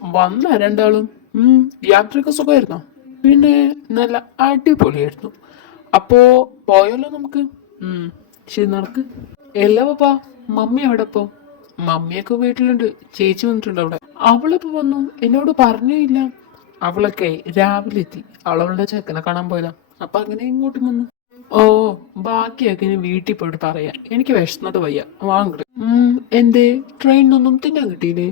വന്ന രണ്ടാളും. യാത്രയൊക്കെ സുഖമായിരുന്നോ? പിന്നെ നല്ല അടിപൊളിയായിരുന്നു. അപ്പോ പോയല്ലോ നമുക്ക്. ശരി, നടക്ക്. എല്ലാ പപ്പാ, മമ്മി എവിടെ ഇപ്പൊ? മമ്മിയൊക്കെ വീട്ടിലുണ്ട്. ചേച്ചി വന്നിട്ടുണ്ട് അവിടെ. അവളിപ്പോ വന്നു, എന്നോട് പറഞ്ഞേയില്ല. അവളൊക്കെ രാവിലെ എത്തി. അവളവളുടെ ചെക്കനെ കാണാൻ പോയതാ. അപ്പൊ അങ്ങനെ ഇങ്ങോട്ട് വന്നു. ഓ, ബാക്കിയൊക്കെ ഇനി വീട്ടിൽ പോയിട്ട് പറയാം. എനിക്ക് വിശന്നത് വയ്യ, വാങ്ങട്. എന്തേ, ട്രെയിനിനൊന്നും തിന്നാൻ കിട്ടിയില്ലേ?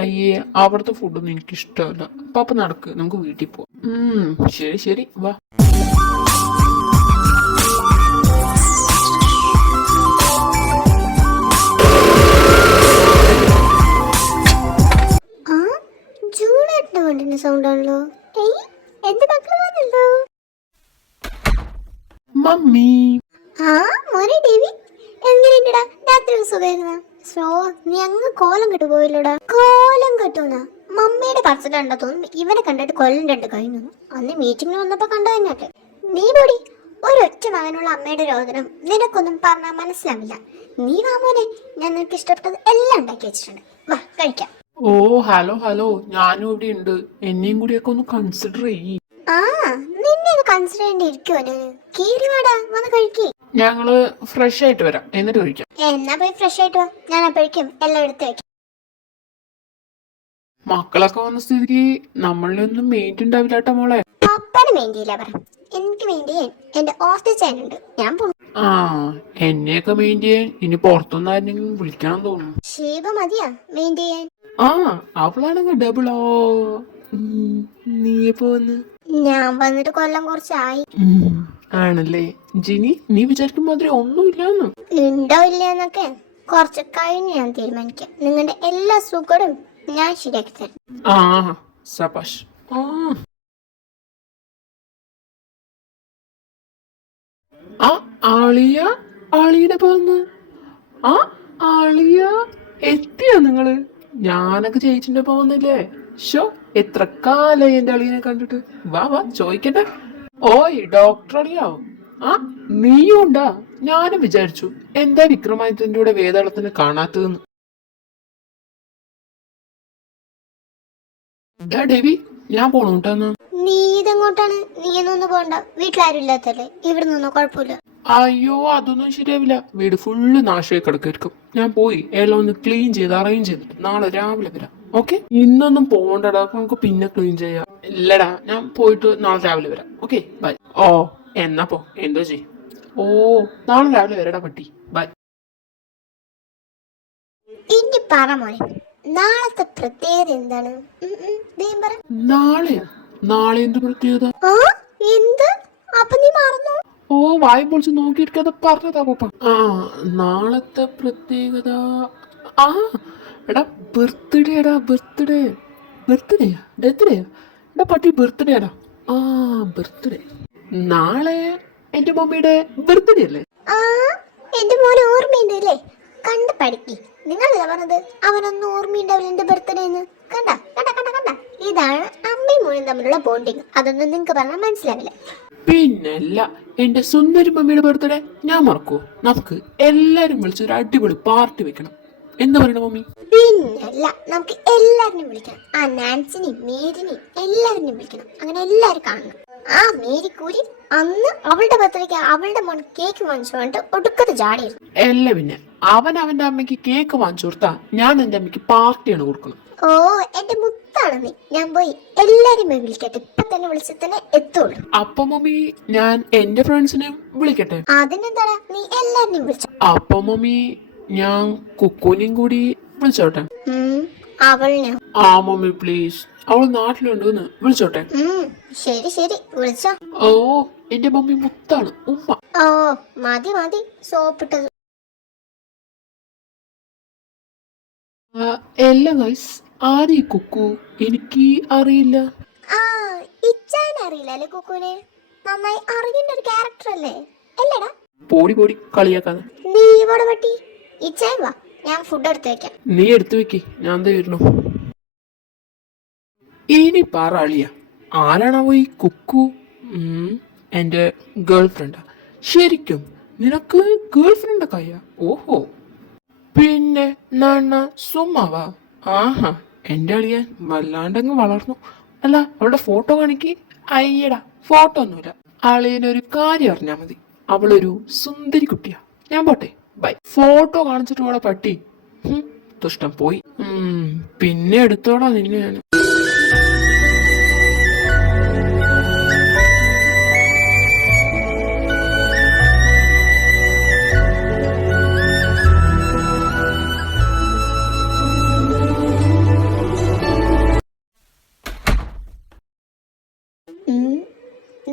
അയ്യേ, അവിടുത്തെ ഫുഡൊന്നും എനിക്ക് ഇഷ്ടമല്ല. പാപ്പ നടക്ക്, നമുക്ക് വീട്ടിൽ പോവാം. ശരി ശരി, വാ. ആ, ജൂണേട്ടന്റെ വണ്ടിന്റെ സൗണ്ട് ആണല്ലോ. എന്റെ മക്കൾ വന്നല്ലോ. മമ്മി. ആ, മോനെ ഡേവി, എങ്ങനെയുണ്ടടാ? രാത്രി സുഖമായിരുന്ന? നീ അങ്ങ് കോലം കെട്ടു പോയില്ലടാ. കോലം കെട്ടൂന്നാ? മമ്മിയുടെ പറച്ചിലുണ്ടോ തോന്നുന്നു. ഇവനെ കണ്ടിട്ട് കൊല്ലം രണ്ട് കഴിഞ്ഞു. അന്ന് മീറ്റിംഗിൽ വന്നപ്പോ കണ്ടു തന്നെയല്ലേ. നീ പൊടി, ഒരൊറ്റ മകനുള്ള അമ്മയുടെ രോദനം നിനക്കൊന്നും പറഞ്ഞാൽ മനസ്സിലാവില്ല. നീ വാ മോനെ, ഞാൻ നിനക്ക് ഇഷ്ടപ്പെട്ടത് എല്ലാം ഉണ്ടാക്കി വെച്ചിട്ടുണ്ട്. വാ, കഴിക്കാം. ഓ, ഹലോ ഹലോ, ഞാനും ഇവിടെ ഉണ്ട്. എന്നെയും കൂടിയൊക്കെ ഒന്ന് കൺസിഡർ ചെയ്യ്. ആ, നിന്നെ കൺസിഡർ ചെയ്യേണ്ടിയിരിക്കുവോ? കീറി വാടാ, വന്ന് കഴിക്കേ. ഞങ്ങള് ഫ്രഷ് ആയിട്ട് വരാം, എന്നിട്ട് കഴിക്കാം. എന്നാ പോയി ഫ്രഷ് ആയിട്ട് വാ, ഞാൻ അപ്പോഴേക്കും എല്ലാം എടുത്ത് വെക്കാം. മക്കളൊക്കെ വന്ന സ്ഥിതിക്ക് നമ്മളിൽ ഒന്നും മെയിൻറ്റ് ഉണ്ടാവില്ലാട്ട മോളെ. പപ്പന് വേണ്ടിയില്ല പറ, എനിക്ക് വേണ്ടി എന്റെ ഓഫീസ് ചെയ്യാനുണ്ട്. ഞാൻ പോകും. ആ, എന്നെയൊക്കെ മെയിൻറ്റ് ചെയ്യാൻ ഇനി പുറത്തുനിന്ന് ആരെങ്കിലും വിളിക്കണം തോന്നുന്നു. ഷീബ മതിയാ മെയിൻ ചെയ്യാൻ? ആ, അവളാണെങ്കിൽ ഡബിളോ. നീയപ്പോ വന്ന്? ഞാൻ വന്നിട്ട് കൊല്ലം കുറച്ചായി. ആണല്ലേ. ജിനി, നീ വിചാരിക്കും മാതിരി ഒന്നുമില്ലാന്ന്. ഉണ്ടോ ഇല്ലന്നൊക്കെ കുറച്ച് കഴിഞ്ഞ് ഞാൻ തീരുമാനിക്കാം. നിങ്ങളുടെ എല്ലാ സുഖവും ഞാൻ ശരിയാക്കി തരും. ആ, സബാഷ്. ആ, ആളിയ, ആളിയുടെ പോന്ന്. ആ, ആളിയ എത്തിയോ നിങ്ങള്? ഞാനൊക്കെ ചേച്ചിന്റെ പോകുന്നില്ലേ. ഷോ, എത്ര കാലായി എന്റെ അളിയനെ കണ്ടിട്ട്. വാ വാ, ചോദിക്കട്ടെ. ഓയ്, ഡോക്ടർ അളിയാ. ആ, നീയും ഉണ്ടാ? ഞാനും വിചാരിച്ചു എന്താ വിക്രമാദിത്യന്റെ കൂടെ വേതാളത്തിന് കാണാത്തതെന്ന്. ഡേവി, ഞാൻ പോണൂട്ടാന്ന്. നീ ഇതെങ്ങോട്ടാണ്? നീ എന്നൊന്നും പോണ്ട, വീട്ടിലാരും ഇല്ലാത്തല്ലേ. ഇവിടെ നിന്നോ, കുഴപ്പമില്ല. അയ്യോ, അതൊന്നും ശരിയാവില്ല. വീട് ഫുള്ള് നാശമായി കിടക്കായിരിക്കും. ഞാൻ പോയി എല്ലാം ഒന്ന് ക്ലീൻ ചെയ്ത് അറേഞ്ച് ചെയ്തിട്ട് നാളെ രാവിലെ വരാം. ഓക്കെ? ഇന്നൊന്നും പോകണ്ടടാ, നമുക്ക് പിന്നെ ക്ലീൻ ചെയ്യാം. ഇല്ലടാ, ഞാൻ പോയിട്ട് നാളെ രാവിലെ വരാം. Okay, by. ഓ, എന്നാ പോ, എന്തോ ചെയ്. ഓ, നാളെ രാവിലെ വരടാ പട്ടി. ബൈ. ഇനി പറ മോനെ, നാളത്തെ പ്രത്യേകത എന്താണ്? നാളെയാ? നാളെ എന്ത് പ്രത്യേകത? എന്ത്? അപ്പൊ നീ മറന്നു? ഓ, വായി പൊളിച്ച് നോക്കിയിരിക്കാതെ പറഞ്ഞതാ പപ്പ. ആ, നാളത്തെ പ്രത്യേകത. ആ, എടാ ബർത്ത്ഡേ. എടാ ബർത്ത്ഡേ. ബർത്ത്ഡേയാ? ഡെത്ത്ഡേയാ? എടാ പട്ടി, ബർത്ത്ഡേടാ. ആ, ബർത്ത്ഡേ. നാളെ എന്റെ മമ്മിയുടെ ബർത്ത്ഡേ അല്ലേ? ആ, എന്റെ മോനെ ഓർമ്മയുണ്ടല്ലേ? കണ്ട് പഠിക്കി. നിങ്ങളല്ല പറഞ്ഞത് അവനൊന്നും ഓർമ്മയുണ്ടാവില്ല എന്റെ ബർത്ത്ഡേ എന്ന്. കണ്ട കണ്ട കണ്ട കണ്ട, ഇതാണ് അമ്മയും മോനും തമ്മിലുള്ള ബോണ്ടിങ്. അതൊന്നും നിങ്ങക്ക് പറഞ്ഞാൽ മനസ്സിലാവില്ല. പിന്നല്ല, എന്റെ സുന്ദരി മമ്മിയുടെ ബർത്ത്ഡേ ഞാൻ മറക്കൂ? നമുക്ക് എല്ലാരും വിളിച്ചൊരു അടിപൊളി പാർട്ടി വെക്കണം. എന്താ പറയണ മമ്മി? പിന്നല്ല, നമുക്ക് എല്ലാവരും വിളിക്കണം. ആ നാൻസിനെയും മേരിനെയും എല്ലാവരും വിളിക്കണം. അങ്ങനെ എല്ലാരും കാണണം. ആ മേരിക്കൂരി അന്ന് അവളുടെ ബർത്ത്ഡേക്ക് അവളുടെ മോൻ കേക്ക് വാങ്ങിച്ചുകൊണ്ട് ഒടുക്കത്തെ ജാടിയിരുന്നു. അല്ല പിന്നെ, അവൻ അവന്റെ അമ്മയ്ക്ക് കേക്ക് വാങ്ങിച്ചു കൊടുത്താ ഞാൻ എന്റെ അമ്മയ്ക്ക് പാർട്ടിയാണ് കൊടുക്കണം. ഓ, എന്റെ മുത്താണ് നീ. ഞാൻ പോയി എല്ലാരും വിളിക്കട്ടെ. ഇപ്പൊ തന്നെ വിളിച്ചിട്ട് തന്നെ എത്തുള്ളൂ. അപ്പൊ മമ്മി, ഞാൻ എന്റെ ഫ്രണ്ട്സിനെ വിളിക്കട്ടെ? അതിനെന്താടാ, നീ എല്ലാരും വിളിച്ചോ. അപ്പൊ മമ്മി, ഞാൻ കുക്കൂനെയും കൂടി വിളിച്ചോട്ടെ? അവളിനെ? ആ മമ്മി പ്ലീസ്, അവള് നാട്ടിലുണ്ടെന്ന് വിളിച്ചോട്ടെ? ശരി ശരി, വിളിച്ചോ. ഓ, എന്റെ മമ്മി മുത്താണ്, ഉമ്മ. ഓ, മതി മതി, സോപ്പിട്ടത്. എല്ലാം ഗൈസ്, ആരീ കുക്കു? എനിക്ക് അറിയില്ല. ആ, ഇച്ചാൻ അറിയില്ല അല്ലേ കുക്കുനെ? നന്നായി അറിയേണ്ട ഒരു ക്യാരക്ടർ അല്ലേ? അല്ലേടാ? പോടി പോടി, കളിയാക്കാതെ. നീ ഇവിടെ പറ്റി. ഇച്ചാൻ വാ, ഞാൻ ഫുഡ് എടുത്തു വെക്കാം. നീ എടുത്തു വെക്ക്, ഞാൻ തരുന്നു. ഇനി പറ അളിയ, ആരാണാവോ ഈ കുക്കു? എന്റെ ഗേൾ ഫ്രണ്ടാ. ശരിക്കും നിനക്ക് ഗേൾ ഫ്രണ്ടൊക്കെ ആയ? ഓഹോ, പിന്നെ നണ്ണ സുമ്മാവാ? ആഹാ, എൻ്റെ അളിയൻ വല്ലാണ്ടങ്ങ് വളർന്നു. അല്ല, അവളുടെ ഫോട്ടോ കാണിക്ക്. അയ്യടാ, ഫോട്ടോ ഒന്നുമില്ല. അളിയനൊരു കാര്യം അറിഞ്ഞാൽ മതി, അവളൊരു സുന്ദരി കുട്ടിയാ. ഞാൻ പോട്ടെ, ബൈ. ഫോട്ടോ കാണിച്ചിട്ട് അവളെ പട്ടി. ദുഷ്ടം പോയി. പിന്നെ എടുത്തോടാ നിന്നെ ഞാൻ.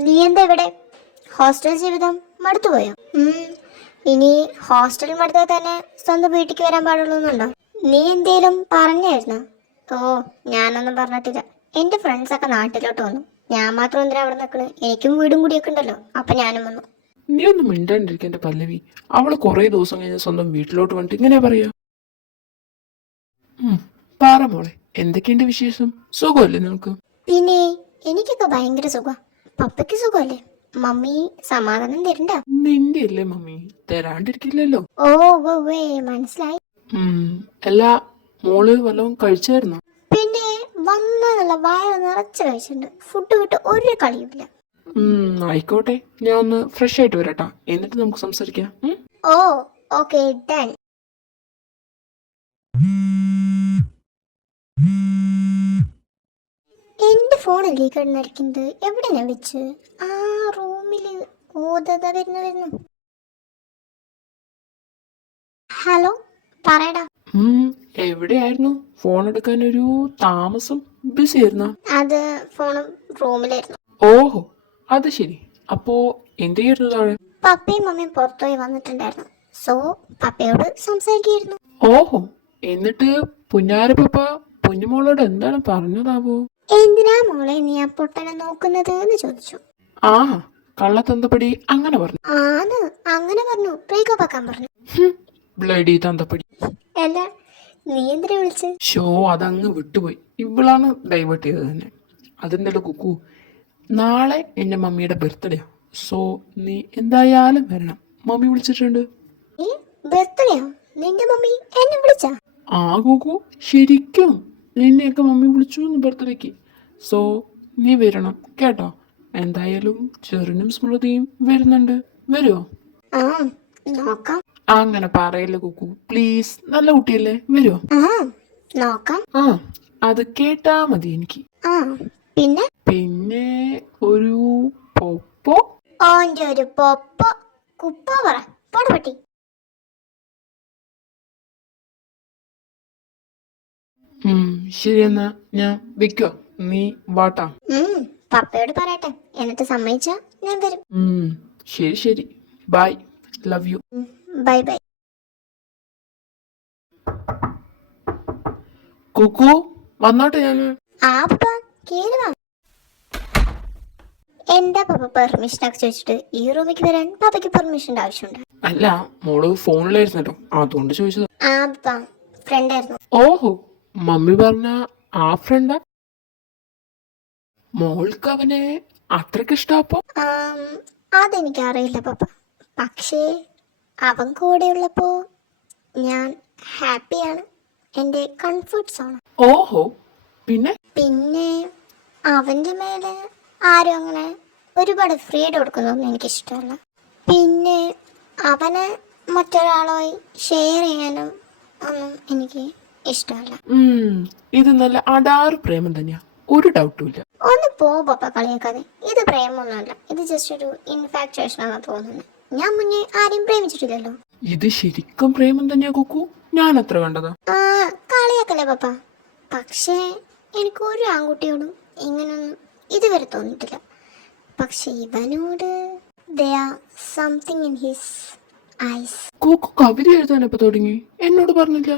നീ എന്താ ഇവിടെ? ഹോസ്റ്റൽ ജീവിതം മടുത്തുപോയോ? ഇനി ഹോസ്റ്റൽ മടുത്താൽ തന്നെ സ്വന്തം വീട്ടിലേക്ക് വരാൻ പാടുള്ളൂന്നുണ്ടോ? നീ എന്തേലും പറഞ്ഞായിരുന്നോ? ഓ, ഞാനൊന്നും പറഞ്ഞിട്ടില്ല. എന്റെ ഫ്രണ്ട്സൊക്കെ നാട്ടിലോട്ട് വന്നു. ഞാൻ മാത്രം എന്തിനാ അവിടെ നിൽക്കണ്? എനിക്കും വീടും കൂടിയൊക്കെ ഉണ്ടല്ലോ, അപ്പൊ ഞാനും വന്നു. നീ ഒന്നും മിണ്ടാണ്ടിരിക്കേണ്ട പല്ലവി. അവള് കുറെ ദിവസം കഴിഞ്ഞ് സ്വന്തം വീട്ടിലോട്ട് വന്നിട്ട് ഇങ്ങനെ പറയാ. പറ മോളെ, എന്തൊക്കെയുണ്ട് വിശേഷം? സുഖമല്ലേ നിനക്ക്? പിന്നെ എനിക്കൊക്കെ ഭയങ്കര സുഖം. പപ്പയ്ക്ക് സുഖമല്ലേ? മമ്മി സമാധാനം തരണ്ട? നിന്റെ അല്ലേ മമ്മി, തരാണ്ടിരിക്കില്ലല്ലോ. ഓ ഓ വേ മനസ്സിലായി. അല്ല, മോള് വല്ലതും കഴിച്ചായിരുന്നോ? പിന്നെ വന്നതല്ല, വയറ് നിറച്ച് കഴിച്ചിട്ടുണ്ട്. ഫുഡ് വിട്ട് ഒരു കളിയുമില്ല. ആയിക്കോട്ടെ, ഞാൻ ഒന്ന് ഫ്രഷ് ആയിട്ട് വരാട്ടാ, എന്നിട്ട് നമുക്ക് സംസാരിക്കാം. ഓ ഓക്കെ, ഡൺ. എന്റെ ഫോണല്ലേ കിടന്നിരിക്കുന്നത്? എവിടെ ഞാൻ വെച്ച്? ആ റൂമില്. ഓതത വരുന്നു. ഹലോ, പറയടാ. എവിടെയായിരുന്നു? ഫോൺ എടുക്കാനൊരു താമസം. ബിസി ആയിരുന്നോ? അത് ഫോണും റൂമിലായിരുന്നു. ഓഹോ, അത് ശരി. അപ്പോ എന്ത് ചെയ്യായിരുന്നു താഴെ? പപ്പയും മമ്മിയും പുറത്തുപോയി വന്നിട്ടുണ്ടായിരുന്നു. സോ പപ്പയോട് സംസാരിക്കായിരുന്നു. ഓഹോ, എന്നിട്ട് പുന്നാരപ്പ കുഞ്ഞുമോളോട് എന്താണ് പറഞ്ഞതാവോ? എന്തിനാ മോളെ നീ ആ പൊട്ടനെ നോക്കുന്നത് എന്ന് ചോദിച്ചു. ആഹാ, കള്ളത്തന്തപ്പടി അങ്ങനെ പറഞ്ഞു. അങ്ങനെ പറഞ്ഞു. ബ്രേക്കപ്പ് ആക്കാൻ പറഞ്ഞു. ബ്ലഡി തന്തപ്പടി. അല്ല, നീ എന്തിനാ വിളിച്ച്? ഷോ, അതങ്ങ് വിട്ടുപോയി. ഇവളാണ് ഡൈവേർട്ട് ചെയ്തത് തന്നെ. അതിൻ്റെ കുക്കു, നാളെ എൻ്റെ മമ്മിയുടെ ബർത്ത്ഡേയാ. സോ നീ എന്തായാലും വരണം. മമ്മി വിളിച്ചിട്ടുണ്ട്. ബർത്ത്ഡേയോ? നിന്റെ മമ്മി എന്നെ വിളിച്ചാ? ആ കുക്കു, ശരിക്കും നിന്നെയൊക്കെ മമ്മി വിളിച്ചു ബർത്ത്ഡേക്ക്. സോ നീ വരണം കേട്ടോ. എന്തായാലും ചെറിനും സ്മൃതിയും വരുന്നുണ്ട്. വരുമോ? നോക്കാം. അങ്ങനെ പറയല്ലേ കുക്കു, പ്ലീസ്. നല്ല കുട്ടിയല്ലേ, വരുമോ? നോക്കാം. അത് കേട്ടാ മതി എനിക്ക്. പിന്നെ ഒരു പൊപ്പോ. ഓന്റെ ഒരു പൊപ്പോ കുപ്പോ പറ പട്ടി. ശരി, എന്നാ ഞാൻ വെക്കോ, നീ വാട്ടാ. പപ്പയോട് പറയട്ടെ, എന്നിട്ട് സമ്മതിച്ചാ ഞാൻ വരും. ശരി ശരി, bye, love you. Bye bye. Kukku, വന്നോട്ടെ ഞാന്. പപ്പ കേറി വാ. എന്താ പപ്പ പെർമിഷൻ ഒക്കെ ചോദിച്ചിട്ട് ഈ റൂമിലേക്ക് വരാൻ പപ്പയ്ക്ക് പെർമിഷന്റെ ആവശ്യമുണ്ട്? അല്ല, മോള് ഫോണിലായിരുന്നല്ലോ, അതുകൊണ്ട് ചോദിച്ചത്. പപ്പ ഫ്രണ്ട് ആയിരുന്നു. ഓഹോ, മമ്മി പറഞ്ഞ ആ ഫ്രണ്ടാ? മോൾക്ക് അവനെ അത്രക്ക് ഇഷ്ടപ്പോ? അതെനിക്ക് അറിയില്ല പപ്പ. പക്ഷേ അവൻ കൂടെയുള്ളപ്പോ ഞാൻ ഹാപ്പിയാണ്. എൻ്റെ കംഫർട്ട് സോൺ. ഓഹോ, പിന്നെ അവൻ്റെ മേലെ ആരും അങ്ങനെ ഒരുപാട് ഫ്രീഡം കൊടുക്കുന്നതൊന്നും എനിക്കിഷ്ടമല്ല. പിന്നെ അവനെ മറ്റൊരാളുമായി ഷെയർ ചെയ്യാനും ഒന്നും എനിക്ക് ഇഷ്ടമല്ല. ഇത് നല്ല അടാറ് പ്രേമം തന്നെയാ, ഒരു ഡൗട്ടും ഇല്ല. ഒന്ന് പോ പപ്പ, കളിയാക്കാതെ. ഇത് പ്രേമൊന്നുമല്ല, ഇത് ജസ്റ്റ് ഒരു ഇൻഫാക്ച്വേഷൻ ആണെന്ന് തോന്നുന്നത്. ഞാൻ മുന്നേ ആരെയും പ്രേമിച്ചിട്ടില്ലല്ലോ. ഇത് ശരിക്കും പ്രേമം തന്നെയാ കുക്കു, ഞാൻ അത്ര കണ്ടതാ. കളിയാക്കല്ലേ പപ്പ. പക്ഷേ എനിക്ക് ഒരു ആൺകുട്ടിയോടും ഇങ്ങനൊന്നും ഇതുവരെ തോന്നിയിട്ടില്ല. പക്ഷെ ഇവനോട് something in his eyes. Kukku കവിത എഴുതാനപ്പോ തുടങ്ങി, എന്നോട് പറഞ്ഞില്ല.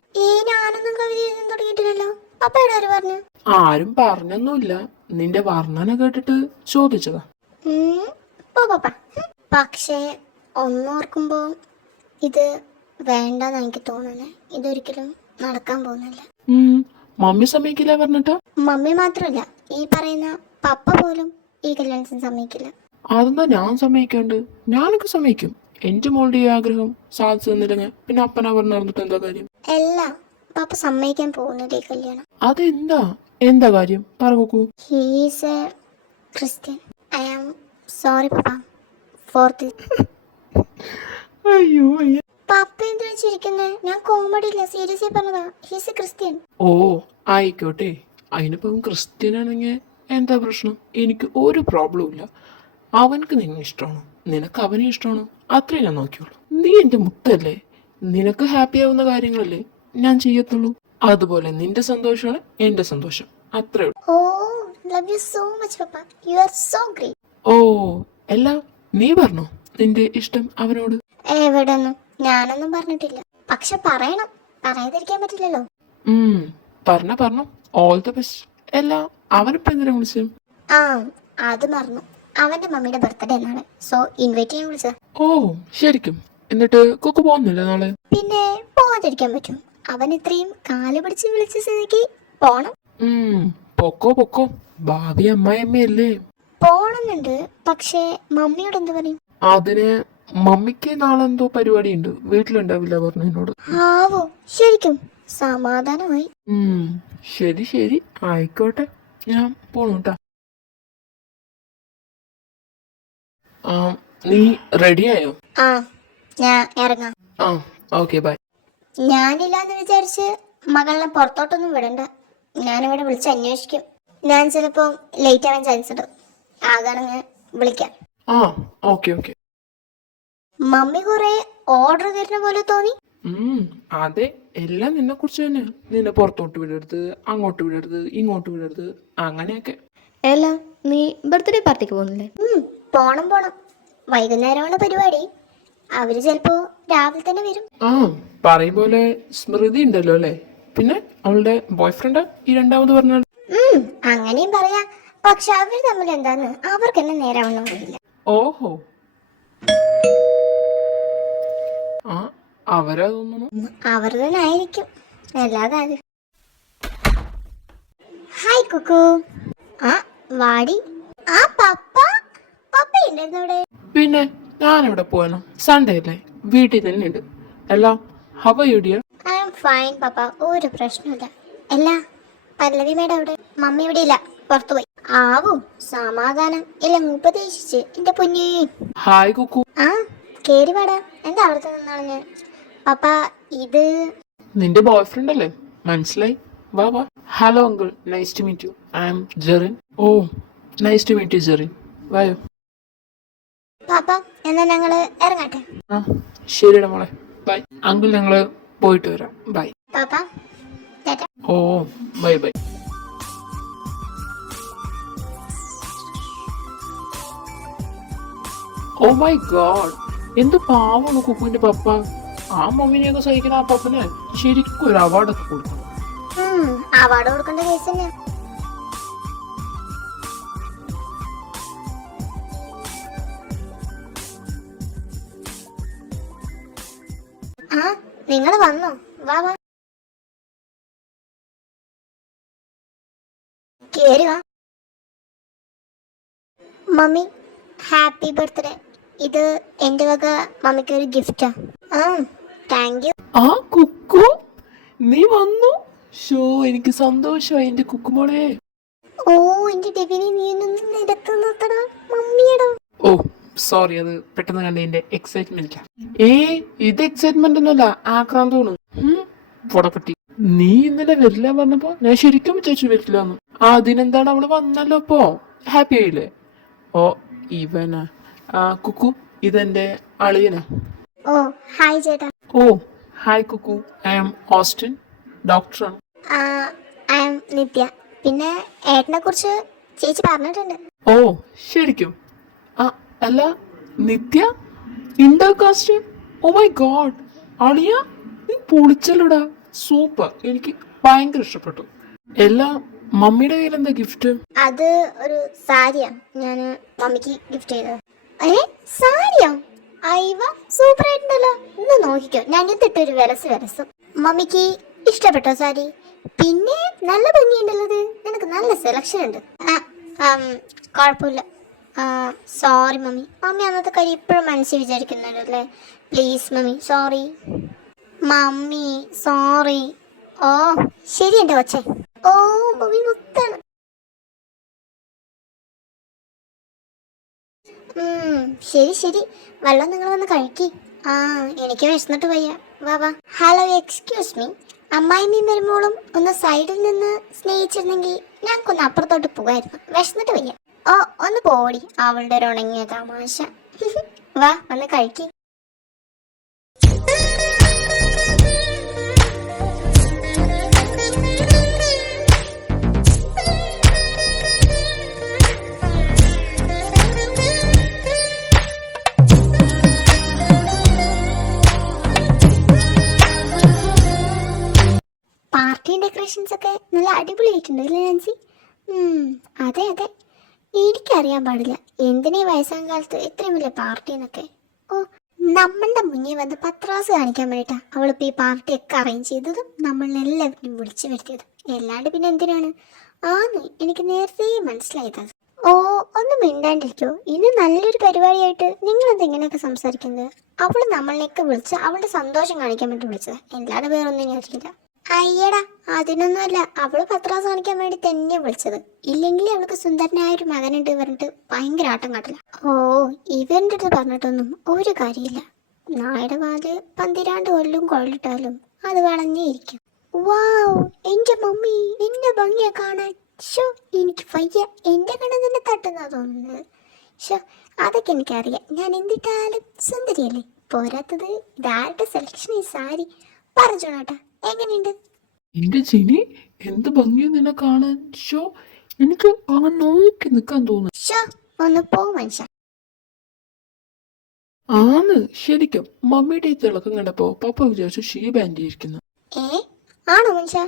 ഞാനൊന്നും കവിത എഴുതാൻ തുടങ്ങിയിട്ടില്ലല്ലോ. പപ്പയോട് ആര് പറഞ്ഞു? ആരും പറഞ്ഞൊന്നുമില്ല, നിന്റെ വർണ്ണന കേട്ടിട്ട് ചോദിച്ചതാ. പപ്പ പക്ഷേ ഒന്നോർക്കുമ്പോ ഇത് വേണ്ടെന്ന് എനിക്ക് തോന്നുന്നേ. ഇതൊരിക്കലും നടക്കാൻ പോകുന്നില്ല. മമ്മി സമ്മതിക്കില്ല പറഞ്ഞിട്ടാ? മമ്മി മാത്രമല്ല, ഈ പറയുന്ന പപ്പ പോലും ഈ കല്യാണത്തിന് സമ്മതിക്കില്ല. അതെന്താ ഞാൻ സമ്മതിക്കാണ്ട്? ഞാനൊക്കെ സമ്മതിക്കും. എന്റെ മോളുടെ ഈ ആഗ്രഹം സാധിച്ചു തന്നില്ലെങ്കിൽ പിന്നെ അപ്പനാ പറഞ്ഞിട്ട് എന്താ കാര്യം? അല്ല, പപ്പ സമ്മതിക്കാൻ പോകുന്നില്ല ഈ കല്യാണം. അതെന്താ എന്താ കാര്യം പറ Kukku. He's a Christian. I am sorry papa for this. അയ്യോ അയ്യോ. പപ്പ എന്ത് വെച്ചിരിക്കുന്നത്? ഞാൻ കോമഡി ഇല്ല, സീരിയസ്ലി പറഞ്ഞതാ. He's a Christian. ഓ ആയിക്കോട്ടെ. അതിനിപ്പം ക്രിസ്ത്യൻ ആണെങ്കിൽ എന്താ പ്രശ്നം? എനിക്ക് ഒരു പ്രോബ്ലം ഇല്ല. അവനക്ക് നിന്നെ ഇഷ്ടമാണോ, നിനക്ക് അവനെ ഇഷ്ടമാണോ, അത്രയും ഞാൻ നോക്കിയുള്ളൂ. നീ എൻ്റെ മുത്തല്ലേ, നിനക്ക് ഹാപ്പി ആവുന്ന കാര്യങ്ങളല്ലേ ഞാൻ ചെയ്യത്തുള്ളൂ. അതുപോലെ നിന്റെ സന്തോഷമാണ് എൻ്റെ സന്തോഷം, അത്രേ ഉള്ളൂ. Oh love you so much papa, you are so great. ഓ എല്ലാം നീ പറഞ്ഞോ നിന്റെ ഇഷ്ടം അവനോട്? എവിടെന്നും ഞാനൊന്നും പറഞ്ഞിട്ടില്ല. പക്ഷെ പറയണം, പറയാതിരിക്കാൻ പറ്റില്ലല്ലോ. പറഞ്ഞോ. All the best. എല്ലാം അവനിപ്പോ എന്തിനാ വിളിച്ചത്? ആ അത് മറന്നു, അവന്റെ മമ്മിയുടെ ബർത്ത്ഡേ എന്നാണ്, സോ ഇൻവൈറ്റ് ചെയ്യാൻ വിളിച്ചത്. ഓ ശരിക്കും? എന്നിട്ട് കുക്ക് പോകുന്നില്ല നാളെ? പിന്നെ പോവാതിരിക്കാൻ പറ്റും? അവൻ ഇത്രയും കാല് പിടിച്ച് വിളിച്ച സ്ഥിതിക്ക് പോണം. പൊക്കോ ഭാവി അമ്മായിയമ്മയല്ലേ. പോണമെന്നുണ്ട്, പക്ഷേ മമ്മിയോട് എന്ത് പറയും? അതിന് മമ്മിക്ക് നാളെ എന്തോ പരിപാടി ഉണ്ട്, വീട്ടിലുണ്ടാവില്ല പറഞ്ഞു എന്നോട്. ആവോ ശരിക്കും? സമാധാനമായി. ശരി ആയിക്കോട്ടെ, ഞാൻ പോണു കേട്ടാ. നീ റെഡിയായോ? ആ ഞാൻ ഇറങ്ങാം. ആ ഓക്കെ ബൈ. ഞാനില്ലാന്ന് വിചാരിച്ച് മകളെ പുറത്തോട്ടൊന്നും വിടണ്ട. ഞാനിവിടെ വിളിച്ച് അന്വേഷിക്കും. ഞാൻ ചിലപ്പോൾ ലേറ്റ് ആവാൻ ചാൻസ് ഉണ്ട്, ആകാണെങ്കിൽ വിളിക്കാം. ആ ഓക്കെ. മമ്മി കുറെ ഓർഡർ തരുന്ന പോലെ തോന്നി. അതെ, എല്ലാം നിന്നെ കുറിച്ച് തന്നെ. നിന്നെ പുറത്തോട്ട് വിടരുത്, അങ്ങോട്ട് വിടരുത്, ഇങ്ങോട്ട് വിടരുത്, അങ്ങനെയൊക്കെ. അല്ല, നീ ബർത്ത്ഡേ പാർട്ടിക്ക് പോകുന്നില്ലേ? പോണം. വൈകുന്നേരമാണ് പരിപാടി. അവര് ചിലപ്പോ രാവിലെ തന്നെ വരും. പറയും പോലെ സ്മൃതി ഉണ്ടല്ലോ അല്ലേ? പിന്നെ അവളുടെ ബോയ് ഫ്രണ്ട് ഈ രണ്ടാമത് പറഞ്ഞാൽ. അങ്ങനെയും പറയാ. പക്ഷെ അവര് തമ്മിൽ എന്താന്ന് അവർക്ക് തന്നെ നേരാവണ്ണം അറിയില്ല. ഓഹോ, അവരാ തോന്നുന്നു. അവർ തന്നെ ആയിരിക്കും, അല്ലാതെ ആര്? ഹായ് കുക്കു. വാടി. പപ്പ ഉണ്ടായിരുന്നു ഇവിടെ. പിന്നെ ഞാനിവിടെ പോകാനോ? സൺഡേ അല്ലേ, വീട്ടിൽ തന്നെ ഉണ്ട്. എല്ലാം how are you dear? I am fine papa, ഒരു പ്രശ്നമില്ല. അല്ല പല്ലവി മേഡം അവിടെ? മമ്മി ഇവിടെ ഇല്ല, പുറത്തുപോയി. ആവും സമാധാനം ഇല്ല, ഉപദേശിച്ച് എന്റെ പൊന്നേ. ഹായ് കുക്കു. കേറി പാടാ. എന്താ അവിടുത്തെ നിന്നാണ് ഞാൻ? പപ്പ ഇത് നിന്റെ ബോയ് ഫ്രണ്ട് അല്ലേ, മനസ്സിലായി. വാ. Hello uncle, nice to meet you. I am Jerin. Oh nice to meet you Jerin. വായോ. പാപ്പ എന്നാ ഞങ്ങള് ഇറങ്ങട്ടെ? ശരിടാ മോളെ, ബൈ. അങ്കിൾ ഞങ്ങള് പോയിട്ട് വരാം, ബൈ. പാപ്പ ടാറ്റ. ഓ ബൈ. ഓ മൈ ഗോഡ്, എന്ത് പാവാണ് കുക്കുവിന്റെ പപ്പ. ആ മമ്മിനെയൊക്കെ സഹിക്കുന്ന ആ പപ്പന് ശരിക്കും ഒരു അവാർഡൊക്കെ കൊടുക്കണം. അവാർഡ് കൊടുക്കേണ്ട കേസ് തന്നെ. നിങ്ങൾ വന്നോ? വാ കേറി വാ. Mummy happy birthday. ഇത് എന്റെ വക മമ്മിക്ക് ഒരു ഗിഫ്റ്റാ. Thank you. കുക്കു നീ വന്നു. ഷോ എനിക്ക് സന്തോഷമായി എന്റെ കുക്കുമോളെ. ഓ എന്റെ ഡെവിനി, നീ എന്നൊന്നും നിരത്ത് നിർത്തടാ മമ്മിയടാ. ഓ സോറി, അത് പെട്ടെന്ന് കണ്ടതിന്റെ എക്സൈറ്റ്മെന്റ്. ഇത് എക്സൈറ്റ്മെന്റ് ഒന്നുമല്ല, ആക്രാന്തമാണ്. പൊടപ്പട്ടി, നീ ഇന്നലെ വരില്ല പറഞ്ഞപ്പോ ഞാൻ ശരിക്കും വിചാരിച്ചു വരില്ലാന്ന്. അതിനെന്താണ്, അവള് വന്നല്ലോ, ഇപ്പോ ഹാപ്പി ആയില്ലേ? ഓ ഇവനാ കുക്കു, ഇതെന്റെ അളിയനാ. ഓ ഹായ് ചേട്ടാ. Oh hi Kukku, I am Austin, ഡോക്ടറാണ്. I am Nithya. പിന്നെ ഏട്ടനെ കുറിച്ച് ചേച്ചി പറഞ്ഞിട്ടുണ്ട്. ഓ ശരിക്കും? അല്ല Nithya inter caste. Oh my god, അളിയ നീ പൊളിച്ചല്ലോടാ, സൂപ്പർ. എനിക്ക് ഭയങ്കര ഇഷ്ടപ്പെട്ടു. എല്ലാം മമ്മിയുടെ കയ്യിൽ എന്താ ഗിഫ്റ്റ്? അത് ഒരു സാരിയാ, ഞാൻ മമ്മിക്ക് ഗിഫ്റ്റ് ചെയ്തത്. സാരിയോ? അയ്യ സൂപ്പർ ആയിട്ടുണ്ടല്ലോ. ഇന്ന് നോക്കിക്കോ, ഞാൻ ഇതിട്ടൊരു വിലസും. മമ്മിക്ക് ഇഷ്ടപ്പെട്ടോ സാരി? പിന്നെ നല്ല ഭംഗിയുണ്ടല്ലോ, നിനക്ക് നല്ല സെലക്ഷൻ ഉണ്ട്. കുഴപ്പമില്ല. Sorry mummy. മമ്മി അന്നത്തെ കാര്യം ഇപ്പോഴും മനസ്സിൽ വിചാരിക്കുന്നുണ്ടല്ലേ? Please mummy, sorry. Mummy sorry. ഓ ശരി എന്റെ കൊച്ചേ. ഓ മമ്മി മുത്താണ്. ശരി ശരി, വെള്ളം നിങ്ങൾ വന്ന് കഴിക്കി. ആ എനിക്ക് വിശന്നിട്ട് വയ്യ. വാ വാ. Hello, excuse me. അമ്മായിമ്മയും മരുമോളും ഒന്ന് സൈഡിൽ നിന്ന് സ്നേഹിച്ചിരുന്നെങ്കിൽ ഞങ്ങൾക്കൊന്ന് അപ്പുറത്തോട്ട് പോകായിരുന്നു. വിശന്നിട്ട് വയ്യ. ഓ ഒന്ന് പോടി, അവളുടെ ഒരു ഉണങ്ങിയ തമാശ. വാ വന്ന് കഴിക്കി. പാർട്ടി ഡെക്കറേഷൻസ് ഒക്കെ നല്ല അടിപൊളിയായിട്ടുണ്ട് അല്ലേ നാൻസി? അതെ അതെ. എനിക്കറിയാൻ പാടില്ല എന്തിനാ ഈ വയസ്സാം കാലത്ത് ഇത്രയും വലിയ പാർട്ടി എന്നൊക്കെ. ഓ, നമ്മളുടെ മുന്നിൽ വന്ന് പത്രാസ് കാണിക്കാൻ വേണ്ടിയിട്ടാ അവളിപ്പോൾ ഈ പാർട്ടിയൊക്കെ അറേഞ്ച് ചെയ്തതും നമ്മളെല്ലാവരും വിളിച്ചു വരുത്തിയതും. അല്ലാണ്ട് പിന്നെ എന്തിനാണ്? എനിക്ക് നേരത്തെ മനസ്സിലായത്. ഓ ഒന്ന് മിണ്ടാണ്ടിരിക്കോ. ഇത് നല്ലൊരു പരിപാടിയായിട്ട് നിങ്ങൾ എന്താ ഇങ്ങനെയൊക്കെ സംസാരിക്കുന്നത്? അവള് നമ്മളെയൊക്കെ വിളിച്ച് അവളുടെ സന്തോഷം കാണിക്കാൻ വേണ്ടി വിളിച്ചത്, അല്ലാതെ വേറൊന്നും ഞാൻ അറിയില്ല. അയ്യടാ, അതിനൊന്നുമല്ല. അവള് പത്രാസ് കാണിക്കാൻ വേണ്ടി തന്നെ വിളിച്ചത്. ഇല്ലെങ്കിൽ അവൾക്ക് സുന്ദരനായ ഒരു മകനുണ്ട് പറഞ്ഞിട്ട് ഭയങ്കര ആട്ടം കാട്ടില്ല. ഓ, ഇവന്റെ അടുത്ത് പറഞ്ഞിട്ടൊന്നും ഒരു കാര്യമില്ല. നായുടെ വാല് 12 കൊല്ലം കൊള്ളിട്ടാലും അത് വളഞ്ഞേ ഇരിക്കും. വാവ്, എന്റെ മമ്മി എന്നെ ഭംഗിയെ കാണാൻ. ഷോ, എനിക്ക് വയ്യ. എന്റെ കണ്ണ് തന്നെ തട്ടുന്നാ തോന്നുന്നത്. ഷോ, അതൊക്കെ എനിക്കറിയാം. ഞാൻ എന്തിട്ടാലും സുന്ദരിയല്ലേ. പോരാത്തത് ഇതാരുടെ സെലക്ഷൻ ഈ സാരി. പറഞ്ഞോട്ടാ, എങ്ങനെയുണ്ട്? എന്റെ ജിനി, എന്ത് ഭംഗിയാ നിന്നെ കാണാൻ. ഷോ, എനിക്ക് അങ്ങനെ നോക്കി നിൽക്കാൻ തോന്നുന്നു. ഷോ, ഒന്ന് പോ മനുഷ്യ. ശരിക്കും മമ്മിയുടെ ഈ തിളക്കം കണ്ടപ്പോ പപ്പ വിചാരിച്ചു ഷീബ ആന്റി ഇരിക്കുന്നു. ആണോ മനുഷ്യ?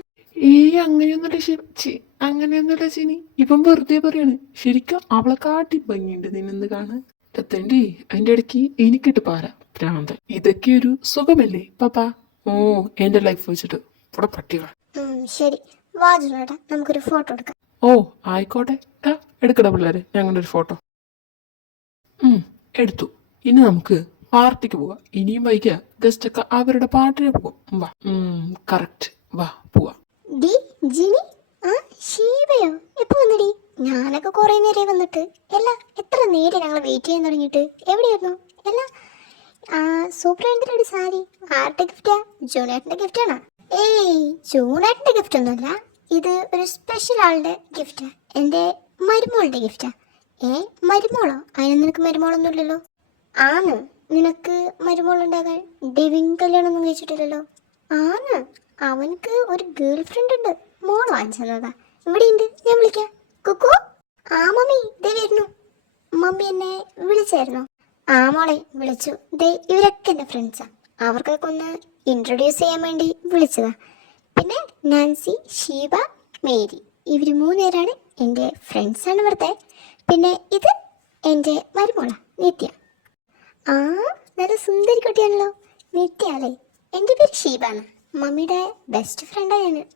അങ്ങനെയൊന്നുമില്ല ജിനി, ഇപ്പം വെറുതെ പറയാണ്. ശരിക്കും അവളെ കാട്ടി ഭംഗിയുണ്ട് നിന്നെന്ന് കാണാൻ. തത്തേണ്ടി, അതിന്റെ ഇടയ്ക്ക് എനിക്കിട്ട് പാരാ പ്രാന്ത. ഇതൊക്കെ ഒരു സുഖമല്ലേ പപ്പ? ഓ, എന്റെ ലൈഫ് വെച്ചിട്ട് ഇവിടെ പട്ടികൾ. ശരി, വാജുനേട്ടാ, നമുക്കൊരു ഫോട്ടോ എടുക്കാം. ഓ ആയിക്കോട്ടെ, എടുക്കട പിള്ളേരെ, ഞങ്ങളുടെ ഒരു ഫോട്ടോ. എടുത്തു. ഇനി നമുക്ക് പാർട്ടിക്ക് പോവാം. ഇനിയും വൈകിയ ഗസ്റ്റ് ഒക്കെ അവരുടെ പാർട്ടിന് പോകും. വാ. കറക്റ്റ്, വാ പോവാ. ഡി ജിനി, ഷീബയോ എപ്പോ വന്നടി? ഞാനൊക്കെ കുറെ നേരം വന്നിട്ട്. എത്ര നേരം ഞങ്ങൾ വെയിറ്റ് ചെയ്യാൻ തുടങ്ങിയിട്ട്. എവിടെയായിരുന്നു എല്ലാ? സൂപ്പർ എന്തിനടി സാരി. ആരുടെ ഗിഫ്റ്റാ? ജൂണേട്ടന്റെ ഗിഫ്റ്റ് ആണോ? ഏയ്, ജൂണേട്ടന്റെ ഗിഫ്റ്റ് ഒന്നുമല്ല. ഇത് ഒരു സ്പെഷ്യൽ ആളുടെ ഗിഫ്റ്റാ. എൻ്റെ മരുമോളുടെ ഗിഫ്റ്റാ. മരുമോളോ? അതിന് നിനക്ക് മരുമോളൊന്നും ഇല്ലല്ലോ. നിനക്ക് മരുമോളുണ്ടാകാൻ ഡെവിൻ കല്യാണമൊന്നും കഴിച്ചിട്ടില്ലല്ലോ. അവനക്ക് ഒരു ഗേൾ ഫ്രണ്ട് ഉണ്ട്. മോള് വാങ്ങിച്ചതാ. ഇവിടെ ഉണ്ട്, ഞാൻ വിളിക്കാം. കുക്കു. മമ്മി ദേ വരുന്നു. മമ്മി എന്നെ വിളിച്ചായിരുന്നോ? മോളെ വിളിച്ചു. ദേ ഇവരൊക്കെ എൻ്റെ ഫ്രണ്ട്സാ. അവർക്കൊക്കെ ഒന്ന് ഇൻട്രൊഡ്യൂസ് ചെയ്യാൻ വേണ്ടി വിളിച്ചതാ. പിന്നെ നാൻസി, ഷീബ, മേരി, ഇവർ 3 പേരാണ് എൻ്റെ ഫ്രണ്ട്സാണ് ഇവിടുത്തെ. പിന്നെ ഇത് എൻ്റെ മരുമോള നിത്യ. നല്ല സുന്ദരി കുട്ടിയാണല്ലോ നിത്യ അല്ലേ? എൻ്റെ പേര് ഷീബാണ്. മമ്മിയുടെ ബെസ്റ്റ് ഫ്രണ്ടാണ് ഞാൻ.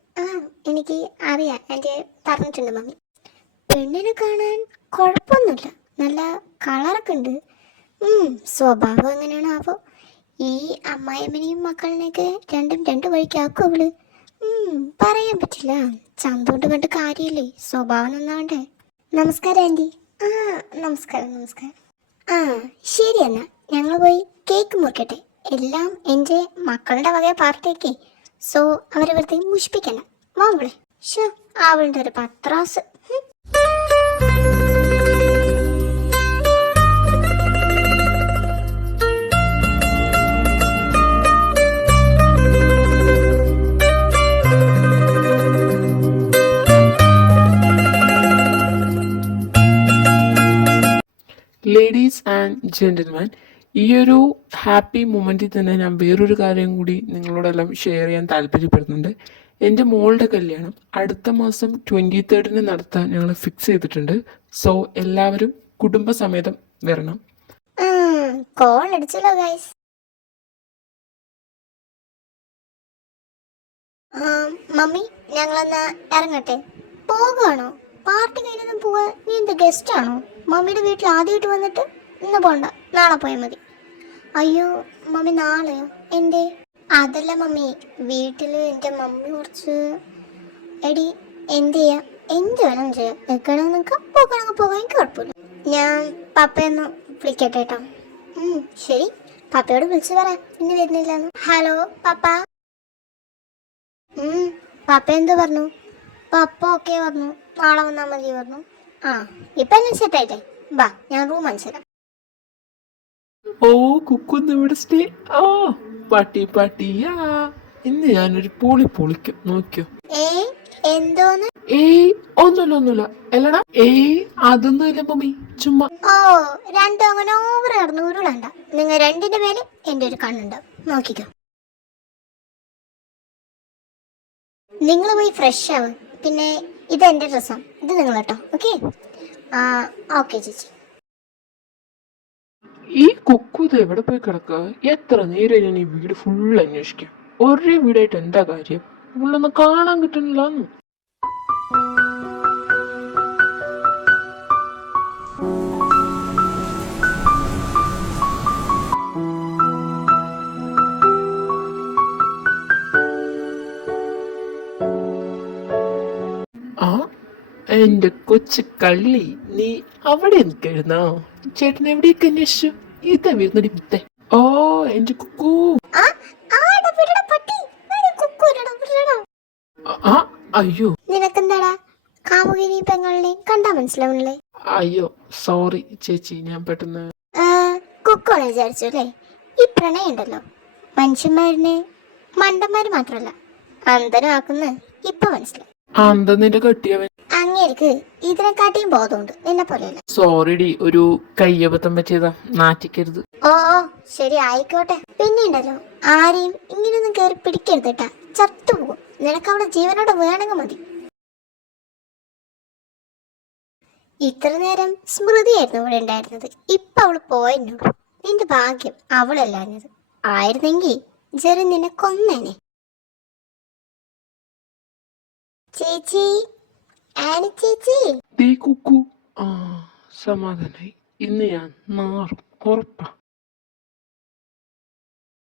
എനിക്ക് അറിയാം, എൻ്റെ പറഞ്ഞിട്ടുണ്ട് മമ്മി. പെണ്ണിനെ കാണാൻ കുഴപ്പമൊന്നുമില്ല, നല്ല കളറൊക്കെ ഉണ്ട്. സ്വഭാവം എങ്ങനെയാണാവോ? ഈ അമ്മായിയമ്മനെയും മക്കളിനെയൊക്കെ രണ്ടും 2 വഴിക്കാക്കും അവള്. പറയാൻ പറ്റില്ല. ചന്തോണ്ട് കണ്ട് കാര്യമില്ലേ, സ്വഭാവം നന്നാവണ്ടേ. നമസ്കാരം ആൻറ്റി. നമസ്കാരം. ശരി എന്നാ ഞങ്ങൾ പോയി കേക്ക് മുറിക്കട്ടെ. എല്ലാം എൻ്റെ മക്കളുടെ വക പാർട്ടിയൊക്കെ. സോ അവരെ വെറുതെ മുഷിപ്പിക്കണ്ട. വാങ്ങളെ. അവളുടെ ഒരു പത്രാസ്. ലേഡീസ് ആൻഡ് ജെന്റിൽമാൻ, ഈ ഒരു ഹാപ്പി മൊമെൻറ്റിൽ തന്നെ ഞാൻ വേറൊരു കാര്യം കൂടി നിങ്ങളോടെല്ലാം ഷെയർ ചെയ്യാൻ താല്പര്യപ്പെടുന്നുണ്ട്. എൻ്റെ മോളുടെ കല്യാണം അടുത്ത മാസം 23rd നടത്താൻ ഞങ്ങൾ ഫിക്സ് ചെയ്തിട്ടുണ്ട്. സോ എല്ലാവരും കുടുംബസമേതം വരണം. കോൾ അടിച്ചല്ലോ ഗൈസ്. മമ്മി, ഞങ്ങളെന്നാ ഇറങ്ങട്ടെ. പോകുകയാണോ? പാർട്ടി കഴിഞ്ഞൊന്നും പോവാ? നീ എന്ത് ഗസ്റ്റ് ആണോ? മമ്മിയുടെ വീട്ടിൽ ആദ്യമായിട്ട് വന്നിട്ട് ഇന്ന് പോണ്ട, നാളെ പോയാൽ മതി. അയ്യോ മമ്മി, നാളെയോ? എന്തേ? അതല്ല മമ്മി, വീട്ടിൽ എൻ്റെ മമ്മി കുറച്ച് എടി എന്ത് ചെയ്യാം, എന്ത് വേണം ചെയ്യാം, നിൽക്കണമെങ്കിൽ നിൽക്കാം, പോകണമെങ്കിൽ പോകാം, എനിക്ക് കുഴപ്പമില്ല. ഞാൻ പപ്പയൊന്ന് വിളിക്കട്ടെ കേട്ടോ. ശരി, പപ്പയോട് വിളിച്ചു പറയാം ഇന്ന് വരുന്നില്ലെന്ന്. ഹലോ പപ്പ. പപ്പ എന്ത് പറഞ്ഞു? പപ്പ ഓക്കെ പറഞ്ഞു, നാളെ വന്നാൽ മതി പറഞ്ഞു. ആ ഇപ്പം എല്ലാം സെറ്റായിട്ടേ, ബാ ഞാൻ റൂം മനസ്സിലാം. ഓ കുക്കുന്ന് ഇവിടെ സ്റ്റേ. ആ പാട്ടി പാട്ടിയാ, ഇന്ന് ഞാനൊരു പൊളി പൊളിക്കും, നോക്കിയോ. എന്തോന്ന്? ഒന്നുമില്ല അല്ലടാ. അതൊന്നും ഇല്ല മമ്മി, ചുമ്മാ. ഓ രണ്ടും അങ്ങനെ ഓവർ കിടന്ന് ഉരുളണ്ട. നിങ്ങൾ രണ്ടിന്റെ പേര് എൻ്റെ ഒരു കണ്ണുണ്ടാവും, നോക്കിക്കോ. നിങ്ങൾ പോയി ഫ്രഷ് ആവും. പിന്നെ ഇത് എൻ്റെ ഡ്രസ്സാണ്, ഇത് നിങ്ങൾ കേട്ടോ. ഓക്കെ ഓക്കെ ചേച്ചി. ഈ കുക്കുത് എവിടെ പോയി കിടക്കുക? എത്ര നേരം ഞാൻ ഈ വീട് ഫുൾ അന്വേഷിക്കാം. ഒരേ വീടായിട്ട് എന്താ കാര്യം? ഫുള്ളൊന്നും കാണാൻ കിട്ടുന്നില്ല. ആ എന്റെ കൊച്ചു കള്ളി, നീ അവിടെ നിൽക്കരുന്നോ? ചേട്ടൻ എവിടെയൊക്കെ അന്വേഷിച്ചു? ഇതാ വരുന്നടി മുത്തേ. ഓ എന്റെ കുക്കു. ആ അയ്യോ, നിനക്കെന്താടാ കാമുകിനെയും പെങ്ങളിനെയും കണ്ടാ മനസ്സിലാവണില്ലേ? അയ്യോ സോറി ചേച്ചി, ഞാൻ പെട്ടെന്ന്. കുക്കോണ് വിചാരിച്ചു അല്ലേ? ഈ പ്രണയം ഉണ്ടല്ലോ, മനുഷ്യന്മാരിനെ മണ്ടന്മാര് മാത്രല്ല അന്തരം ആക്കുന്ന ഇപ്പൊ മനസ്സിലായി. എന്താ നിന്റെ കെട്ടിയവൻ? അങ്ങേർക്ക് ഇതിനെക്കാട്ടിയും ബോധമുണ്ട്, നിന്നെ പോലെയല്ല. സോറി ഡി, ഒരു കയ്യബദ്ധം പറ്റിയതാ, നാറ്റിക്കരുത്. ഓ ശരി ആയിക്കോട്ടെ. പിന്നെ ഉണ്ടല്ലോ, ആരെയും ഇങ്ങനെയൊന്നും കയറി പിടിക്കരുത് കേട്ടാ, ചത്തുപോകും. നിനക്ക് അവളെ ജീവനോടെ വേണമെങ്കിൽ മതി. ഇത്ര നേരം സ്മൃതിയായിരുന്നു ഇവിടെ ഉണ്ടായിരുന്നത്, ഇപ്പൊ അവള് പോയെന്നുള്ളൂ. നിന്റെ ഭാഗ്യം അവളല്ലാഞ്ഞത്. ആയിരുന്നെങ്കിൽ ജെറി നിന്നെ കൊന്നേനെ. ചേച്ചി, ആനി ചേച്ചി. ദേ കുക്കു. ആ സമാധാനായി, ഇന്ന് ഞാൻ നാറും, ഉറപ്പാ.